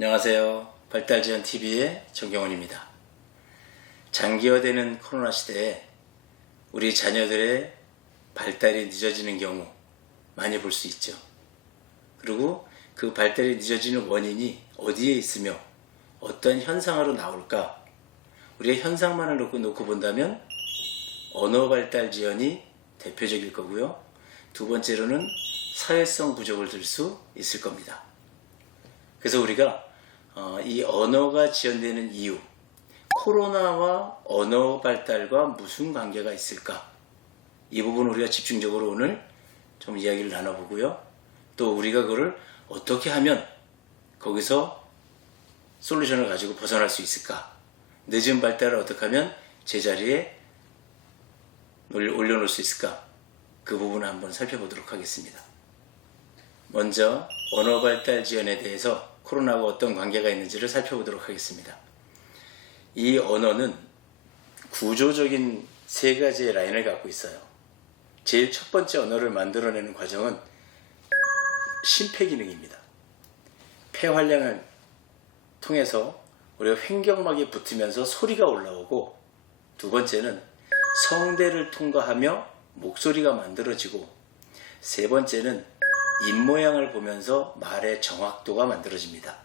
안녕하세요. 발달지원TV의 정경훈입니다. 장기화되는 코로나 시대에 우리 자녀들의 발달이 늦어지는 경우 많이 볼 수 있죠. 그리고 그 발달이 늦어지는 원인이 어디에 있으며 어떤 현상으로 나올까? 우리가 현상만을 놓고 본다면 언어 발달 지연이 대표적일 거고요. 두 번째로는 사회성 부족을 들 수 있을 겁니다. 그래서 우리가 이 언어가 지연되는 이유, 코로나와 언어 발달과 무슨 관계가 있을까? 이 부분 우리가 집중적으로 오늘 좀 이야기를 나눠보고요. 또 우리가 그걸 어떻게 하면 거기서 솔루션을 가지고 벗어날 수 있을까? 늦은 발달을 어떻게 하면 제자리에 올려놓을 수 있을까? 그 부분을 한번 살펴보도록 하겠습니다. 먼저 언어 발달 지연에 대해서 코로나와 어떤 관계가 있는지를 살펴보도록 하겠습니다. 이 언어는 구조적인 세 가지의 라인을 갖고 있어요. 제일 첫 번째 언어를 만들어내는 과정은 심폐기능입니다. 폐활량을 통해서 우리가 횡격막이 붙으면서 소리가 올라오고, 두 번째는 성대를 통과하며 목소리가 만들어지고, 세 번째는 입모양을 보면서 말의 정확도가 만들어집니다.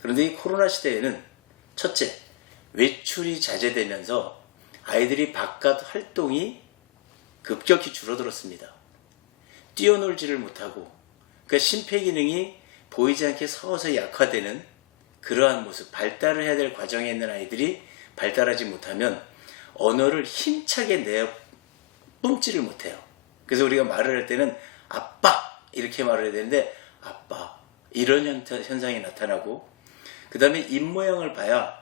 그런데 이 코로나 시대에는 첫째, 외출이 자제되면서 아이들이 바깥 활동이 급격히 줄어들었습니다. 뛰어놀지를 못하고, 그러니까 심폐기능이 보이지 않게 서서히 약화되는 그러한 모습, 발달을 해야 될 과정에 있는 아이들이 발달하지 못하면 언어를 힘차게 내뿜지를 못해요. 그래서 우리가 말을 할 때는 아빠 이렇게 말을 해야 되는데 아빠 이런 현상이 나타나고, 그 다음에 입모양을 봐야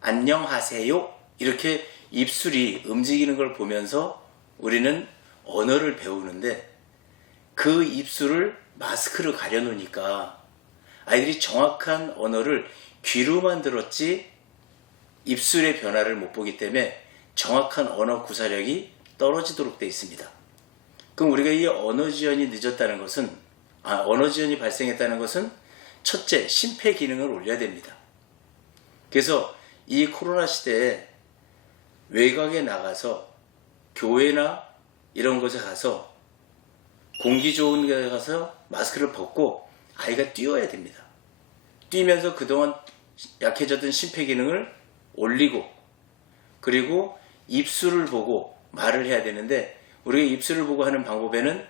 안녕하세요 이렇게 입술이 움직이는 걸 보면서 우리는 언어를 배우는데, 그 입술을 마스크로 가려놓으니까 아이들이 정확한 언어를 귀로만 들었지 입술의 변화를 못 보기 때문에 정확한 언어 구사력이 떨어지도록 되어 있습니다. 그럼 우리가 이 언어 지연이 늦었다는 것은, 언어 지연이 발생했다는 것은 첫째, 심폐 기능을 올려야 됩니다. 그래서 이 코로나 시대에 외곽에 나가서 교회나 이런 곳에 가서 공기 좋은 데 가서 마스크를 벗고 아이가 뛰어야 됩니다. 뛰면서 그동안 약해졌던 심폐 기능을 올리고, 그리고 입술을 보고 말을 해야 되는데, 우리가 입술을 보고 하는 방법에는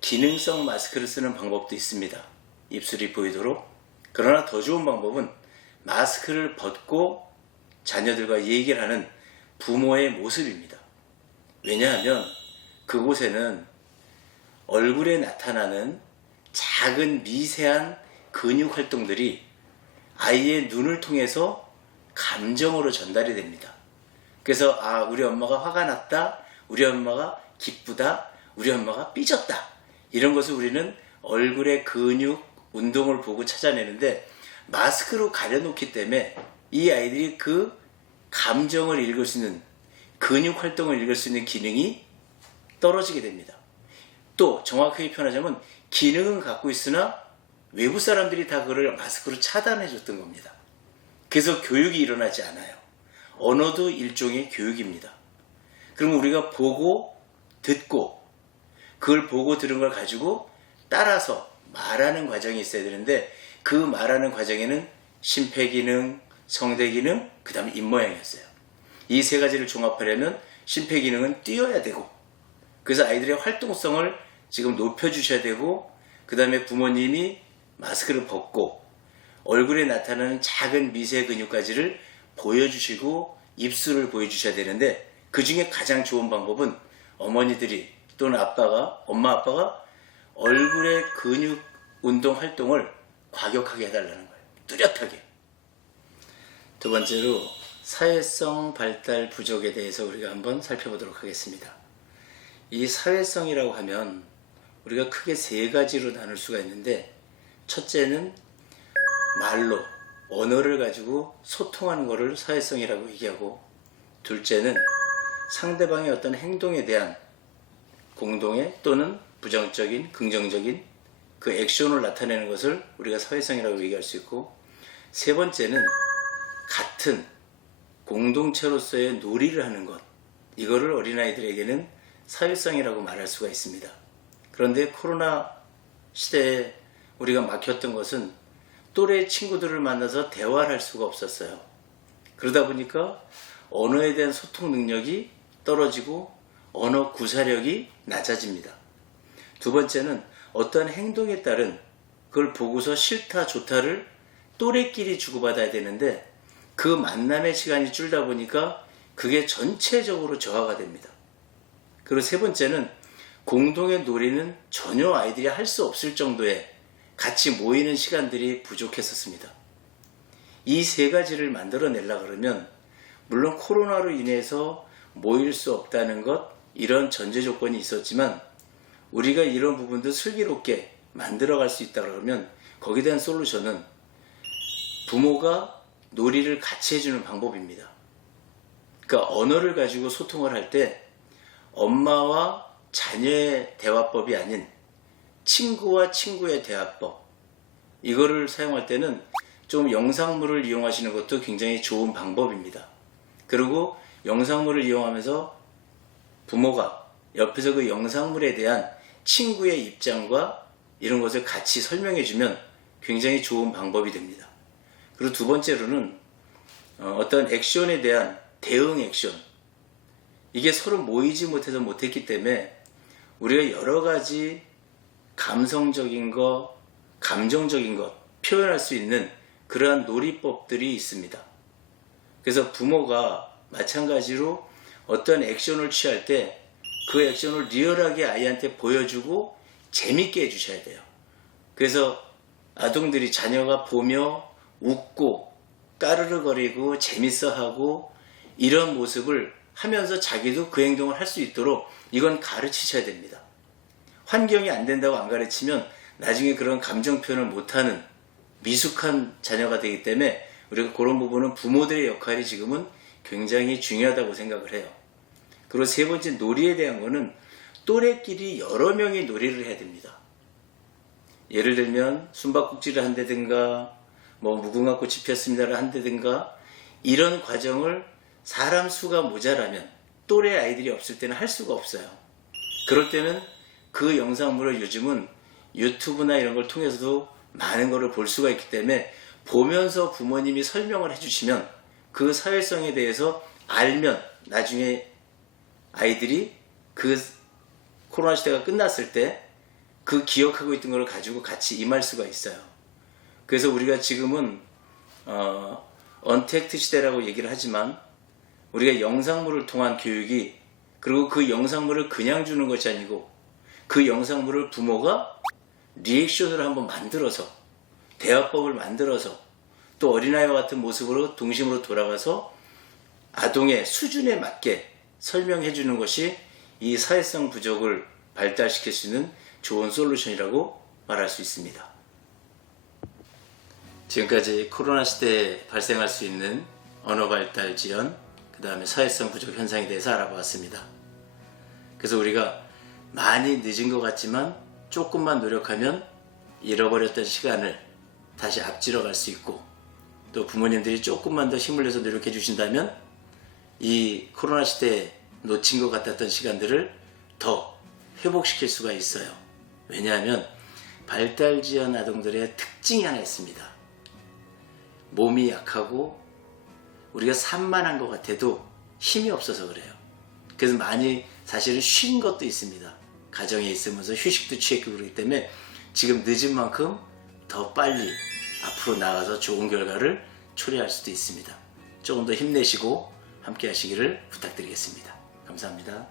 기능성 마스크를 쓰는 방법도 있습니다. 입술이 보이도록. 그러나 더 좋은 방법은 마스크를 벗고 자녀들과 얘기를 하는 부모의 모습입니다. 왜냐하면 그곳에는 얼굴에 나타나는 작은 미세한 근육 활동들이 아이의 눈을 통해서 감정으로 전달이 됩니다. 그래서 우리 엄마가 화가 났다, 우리 엄마가 기쁘다, 우리 엄마가 삐졌다, 이런 것을 우리는 얼굴의 근육 운동을 보고 찾아내는데, 마스크로 가려놓기 때문에 이 아이들이 그 감정을 읽을 수 있는, 근육 활동을 읽을 수 있는 기능이 떨어지게 됩니다. 또 정확하게 표현하자면 기능은 갖고 있으나 외부 사람들이 다 그걸 마스크로 차단해 줬던 겁니다. 그래서 교육이 일어나지 않아요. 언어도 일종의 교육입니다. 그러면 우리가 보고 듣고, 그걸 보고 들은 걸 가지고 따라서 말하는 과정이 있어야 되는데, 그 말하는 과정에는 심폐기능, 성대기능, 그 다음에 입모양이었어요. 이 세 가지를 종합하려면 심폐기능은 뛰어야 되고, 그래서 아이들의 활동성을 지금 높여주셔야 되고, 그 다음에 부모님이 마스크를 벗고 얼굴에 나타나는 작은 미세 근육까지를 보여주시고 입술을 보여주셔야 되는데, 그 중에 가장 좋은 방법은 어머니들이 또는 엄마 아빠가 얼굴의 근육 운동 활동을 과격하게 해달라는 거예요. 뚜렷하게. 두 번째로 사회성 발달 부족에 대해서 우리가 한번 살펴보도록 하겠습니다. 이 사회성이라고 하면 우리가 크게 세 가지로 나눌 수가 있는데, 첫째는 말로, 언어를 가지고 소통하는 것을 사회성이라고 얘기하고, 둘째는 상대방의 어떤 행동에 대한 공동의 또는 부정적인, 긍정적인 그 액션을 나타내는 것을 우리가 사회성이라고 얘기할 수 있고, 세 번째는 같은 공동체로서의 놀이를 하는 것. 이거를 어린아이들에게는 사회성이라고 말할 수가 있습니다. 그런데 코로나 시대에 우리가 막혔던 것은 또래 친구들을 만나서 대화를 할 수가 없었어요. 그러다 보니까 언어에 대한 소통 능력이 떨어지고 언어 구사력이 낮아집니다. 두 번째는 어떤 행동에 따른 그걸 보고서 싫다 좋다를 또래끼리 주고받아야 되는데 그 만남의 시간이 줄다 보니까 그게 전체적으로 저하가 됩니다. 그리고 세 번째는 공동의 놀이는 전혀 아이들이 할 수 없을 정도의 같이 모이는 시간들이 부족했었습니다. 이 세 가지를 만들어내려고 그러면 물론 코로나로 인해서 모일 수 없다는 것, 이런 전제 조건이 있었지만 우리가 이런 부분도 슬기롭게 만들어갈 수 있다 그러면 거기에 대한 솔루션은 부모가 놀이를 같이 해주는 방법입니다. 그러니까 언어를 가지고 소통을 할 때 엄마와 자녀의 대화법이 아닌 친구와 친구의 대화법, 이거를 사용할 때는 좀 영상물을 이용하시는 것도 굉장히 좋은 방법입니다. 그리고 영상물을 이용하면서 부모가 옆에서 그 영상물에 대한 친구의 입장과 이런 것을 같이 설명해 주면 굉장히 좋은 방법이 됩니다. 그리고 두 번째로는 어떤 액션에 대한 대응 액션, 이게 서로 모이지 못해서 못했기 때문에 우리가 여러 가지 감성적인 것, 감정적인 것 표현할 수 있는 그러한 놀이법들이 있습니다. 그래서 부모가 마찬가지로 어떤 액션을 취할 때 그 액션을 리얼하게 아이한테 보여주고 재밌게 해주셔야 돼요. 그래서 아동들이 자녀가 보며 웃고 까르르거리고 재밌어하고 이런 모습을 하면서 자기도 그 행동을 할 수 있도록 이건 가르치셔야 됩니다. 환경이 안 된다고 안 가르치면 나중에 그런 감정 표현을 못하는 미숙한 자녀가 되기 때문에 우리가 그런 부분은 부모들의 역할이 지금은 굉장히 중요하다고 생각을 해요. 그리고 세 번째 놀이에 대한 거는 또래끼리 여러 명이 놀이를 해야 됩니다. 예를 들면 숨바꼭질을 한다든가 뭐 무궁화 꽃이 피었습니다를 한다든가 이런 과정을 사람 수가 모자라면 또래 아이들이 없을 때는 할 수가 없어요. 그럴 때는 그 영상물을 요즘은 유튜브나 이런 걸 통해서도 많은 거를 볼 수가 있기 때문에 보면서 부모님이 설명을 해주시면 그 사회성에 대해서 알면 나중에 아이들이 그 코로나 시대가 끝났을 때 그 기억하고 있던 걸 가지고 같이 임할 수가 있어요. 그래서 우리가 지금은 언택트 시대라고 얘기를 하지만 우리가 영상물을 통한 교육이, 그리고 그 영상물을 그냥 주는 것이 아니고 그 영상물을 부모가 리액션을 한번 만들어서 대화법을 만들어서 또 어린아이와 같은 모습으로 동심으로 돌아가서 아동의 수준에 맞게 설명해 주는 것이 이 사회성 부족을 발달시킬 수 있는 좋은 솔루션이라고 말할 수 있습니다. 지금까지 코로나 시대에 발생할 수 있는 언어 발달 지연, 그 다음에 사회성 부족 현상에 대해서 알아보았습니다. 그래서 우리가 많이 늦은 것 같지만 조금만 노력하면 잃어버렸던 시간을 다시 앞지러 갈 수 있고, 또 부모님들이 조금만 더 힘을 내서 노력해 주신다면 이 코로나 시대에 놓친 것 같았던 시간들을 더 회복시킬 수가 있어요. 왜냐하면 발달지연 아동들의 특징이 하나 있습니다. 몸이 약하고 우리가 산만한 것 같아도 힘이 없어서 그래요. 그래서 많이 사실은 쉰 것도 있습니다. 가정에 있으면서 휴식도 취했고 그렇기 때문에 지금 늦은 만큼 더 빨리 앞으로 나가서 좋은 결과를 초래할 수도 있습니다. 조금 더 힘내시고 함께 하시기를 부탁드리겠습니다. 감사합니다.